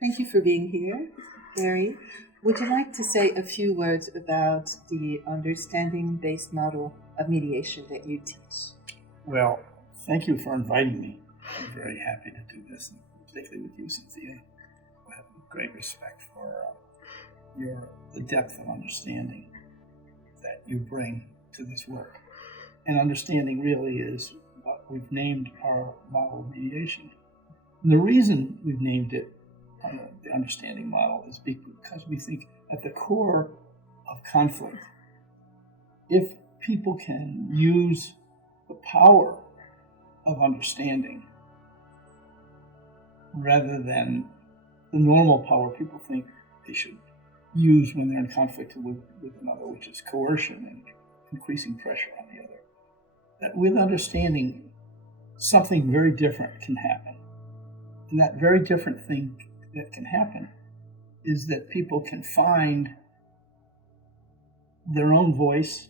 Thank you for being here, Gary. Would you like to say a few words about the understanding-based model of mediation that you teach? Well, thank you for inviting me. I'm very happy to do this, and particularly with you, Cinthia. I have great respect for the depth of understanding that you bring to this work. And understanding really is what we've named our model of mediation. And the reason we've named it the understanding model is because we think at the core of conflict, if people can use the power of understanding rather than the normal power people think they should use when they're in conflict with another, which is coercion and increasing pressure on the other, that with understanding, something very different can happen. And that very different thing that can happen is that people can find their own voice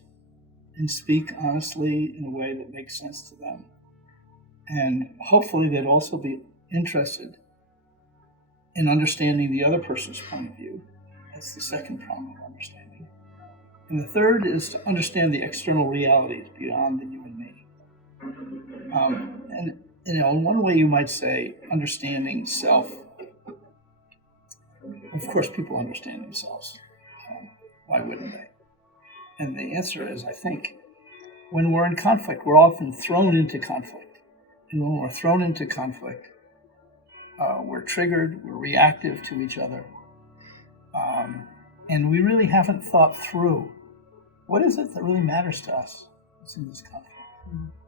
and speak honestly in a way that makes sense to them. And hopefully they'd also be interested in understanding the other person's point of view. That's the second prong of understanding. And the third is to understand the external realities beyond the you and me. And in one way you might say understanding self. Of course, people understand themselves. Why wouldn't they? And the answer is, I think, when we're in conflict, we're often thrown into conflict. And when we're thrown into conflict, we're triggered, we're reactive to each other. And we really haven't thought through, what is it that really matters to us that's in this conflict?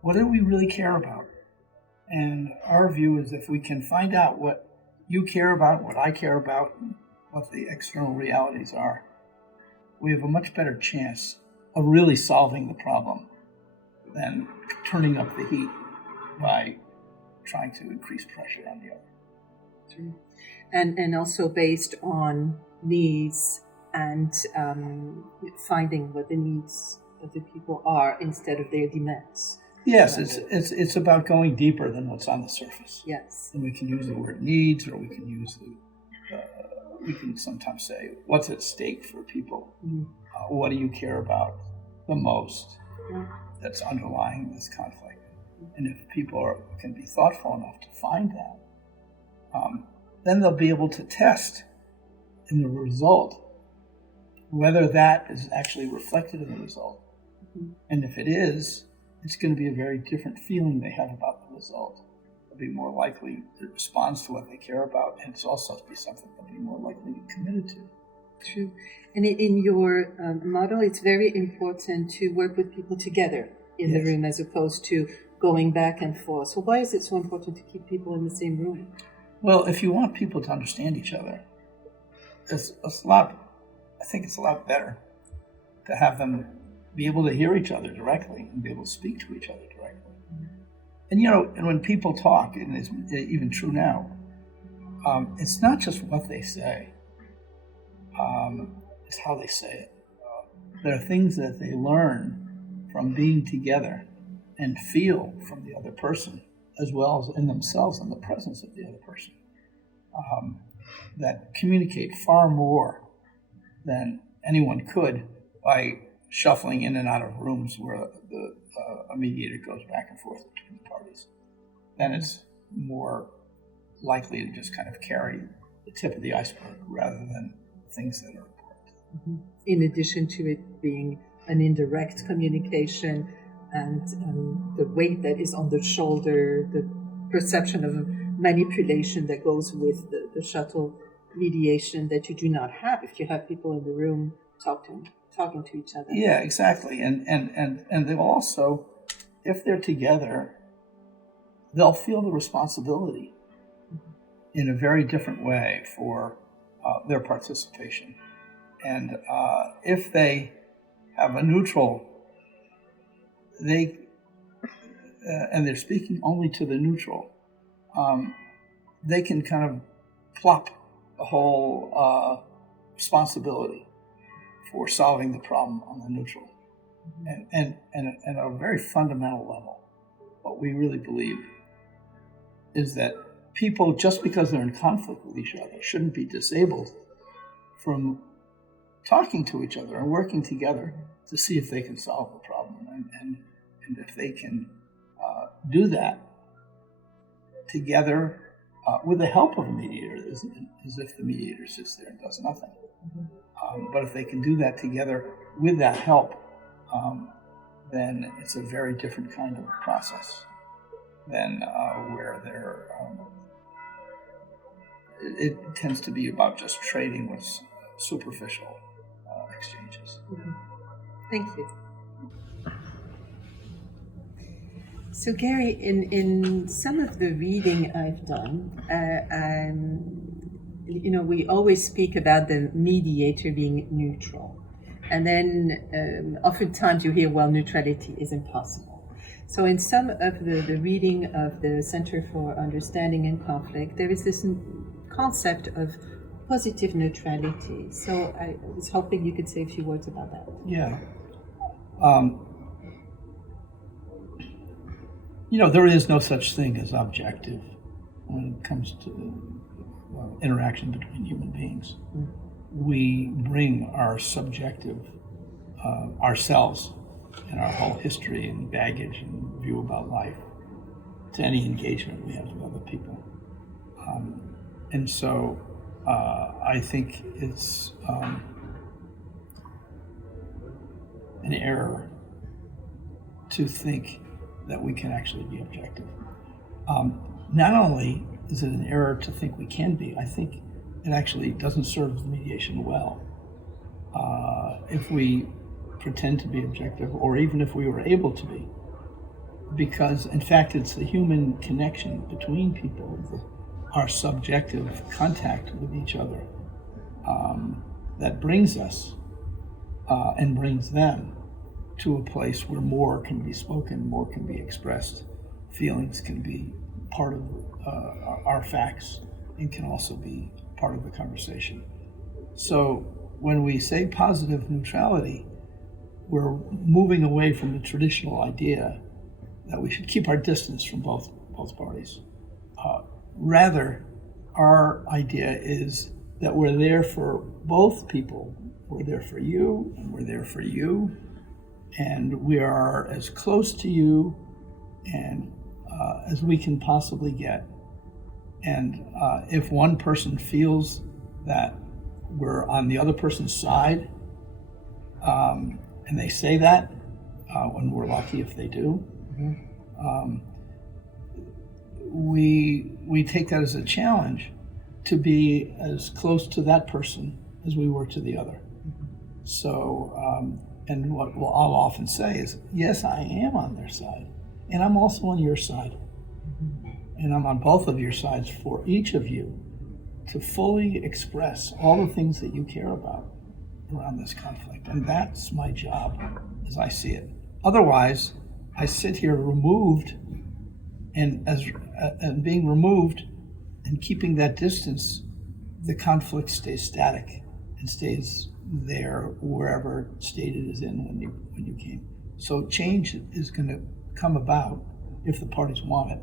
What do we really care about? And our view is if we can find out what you care about, what I care about, what the external realities are, we have a much better chance of really solving the problem than turning up the heat by trying to increase pressure on the other. True. And also based on needs and finding what the needs of the people are instead of their demands. Yes, it's about going deeper than what's on the surface. Yes. And we can use the word needs, or we can use we can sometimes say, what's at stake for people? Mm-hmm. What do you care about the most that's underlying this conflict? And if people can be thoughtful enough to find that, then they'll be able to test in the result whether that is actually reflected in the result. Mm-hmm. And if it is, it's going to be a very different feeling they have about the result. They'll be more likely to respond to what they care about, and it's also be something they'll be more likely to be committed to. True. And in your model, it's very important to work with people together in the room as opposed to going back and forth. So why is it so important to keep people in the same room? Well, if you want people to understand each other, I think it's a lot better to have them be able to hear each other directly and be able to speak to each other directly. Mm-hmm. And when people talk, and it's even true now, it's not just what they say, it's how they say it. There are things that they learn from being together and feel from the other person, as well as in themselves in the presence of the other person, that communicate far more than anyone could by shuffling in and out of rooms where a mediator goes back and forth between the parties. Then it's more likely to just kind of carry the tip of the iceberg rather than things that are important. Mm-hmm. In addition to it being an indirect communication and the weight that is on the shoulder, the perception of manipulation that goes with the shuttle mediation that you do not have if you have people in the room talking to each other. Yeah, exactly. And they'll also, if they're together, they'll feel the responsibility in a very different way for their participation. And if they have a neutral, and they're speaking only to the neutral, they can kind of plop the whole responsibility for solving the problem on the neutral. And at a very fundamental level, what we really believe is that people, just because they're in conflict with each other, shouldn't be disabled from talking to each other and working together to see if they can solve the problem. And if they can do that together with the help of a mediator, as if the mediator sits there and does nothing. But if they can do that together with that help, then it's a very different kind of process than where it tends to be about just trading with superficial exchanges. Thank you. So Gary, in some of the reading I've done, we always speak about the mediator being neutral. And then oftentimes you hear, well, neutrality is impossible. So in some of the reading of the Center for Understanding and Conflict, there is this concept of positive neutrality. So I was hoping you could say a few words about that. Yeah. There is no such thing as objective when it comes to interaction between human beings. We bring our subjective ourselves and our whole history and baggage and view about life to any engagement we have with other people. And so I think it's an error to think that we can actually be objective. Not only is it an error to think we can be, I think it actually doesn't serve the mediation well. If we pretend to be objective, or even if we were able to be, because in fact it's the human connection between people, our subjective contact with each other, that brings us and brings them to a place where more can be spoken, more can be expressed, feelings can be part of our facts and can also be part of the conversation. So when we say positive neutrality, we're moving away from the traditional idea that we should keep our distance from both parties. Rather, our idea is that we're there for both people. We're there for you, and we're there for you, and we are as close to you and as we can possibly get. And if one person feels that we're on the other person's side, and they say that, when we're lucky if they do, we take that as a challenge to be as close to that person as we were to the other. So, and what I'll often say is, yes, I am on their side, and I'm also on your side. And I'm on both of your sides for each of you to fully express all the things that you care about around this conflict. And that's my job as I see it. Otherwise, I sit here removed, and being removed and keeping that distance, the conflict stays static and stays there wherever state it is in when you came. So change is going to come about, if the parties want it,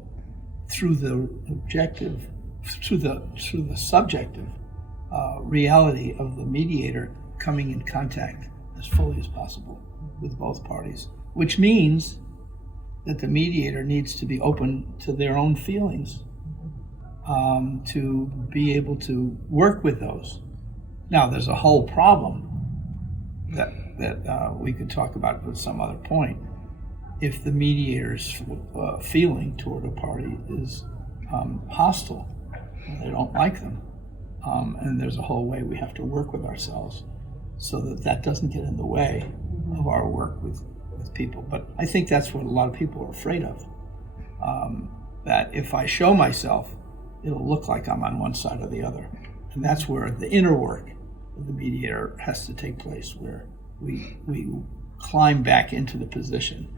through the objective, through the subjective reality of the mediator coming in contact as fully as possible with both parties, which means that the mediator needs to be open to their own feelings, to be able to work with those. Now, there's a whole problem that we could talk about at some other point. If the mediator's feeling toward a party is hostile, they don't like them, and there's a whole way we have to work with ourselves so that doesn't get in the way of our work with people. But I think that's what a lot of people are afraid of, that if I show myself, it'll look like I'm on one side or the other. And that's where the inner work of the mediator has to take place, where we climb back into the position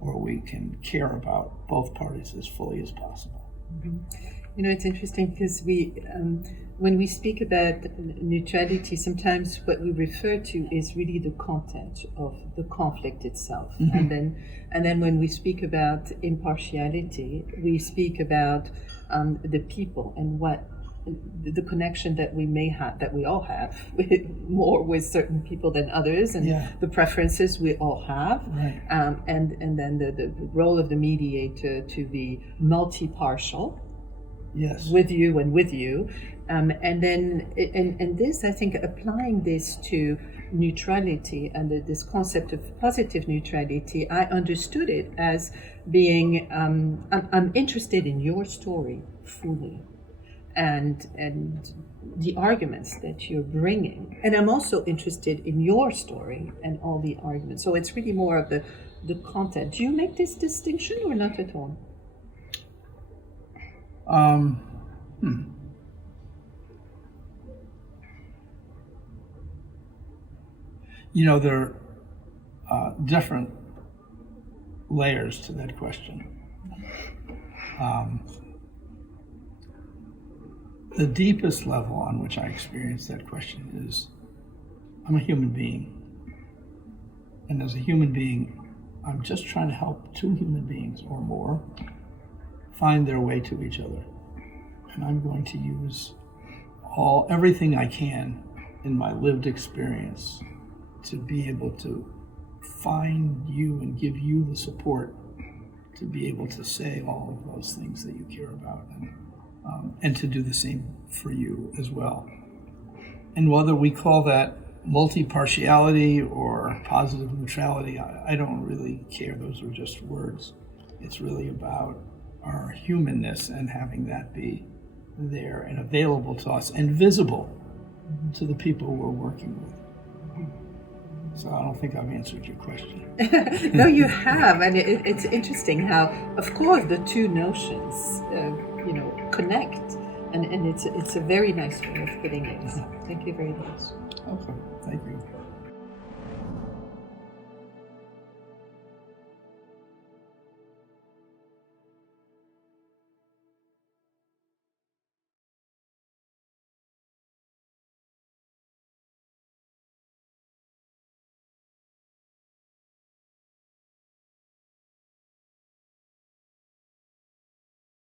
where we can care about both parties as fully as possible. You know, it's interesting because when we speak about neutrality, sometimes what we refer to is really the content of the conflict itself, and then when we speak about impartiality, we speak about the people and what the connection that we may have, that we all have, more with certain people than others, and the preferences we all have, and then the role of the mediator to be multi-partial. Yes. With you, and then and this, I think, applying this to neutrality and this concept of positive neutrality, I understood it as being I'm interested in your story fully, and the arguments that you're bringing, and I'm also interested in your story and all the arguments. So it's really more of the content. Do you make this distinction or not at all? You know, there are different layers to that question. The deepest level on which I experience that question is, I'm a human being. And as a human being, I'm just trying to help two human beings or more find their way to each other. And I'm going to use everything I can in my lived experience to be able to find you and give you the support to be able to say all of those things that you care about, and to do the same for you as well. And whether we call that multi-partiality or positive neutrality, I don't really care. Those are just words. It's really about our humanness and having that be there and available to us and visible to the people we're working with. So I don't think I've answered your question. No, you have, and it's interesting how, of course, the two notions, connect, and it's a very nice way of putting it. Thank you very much. Okay, thank you.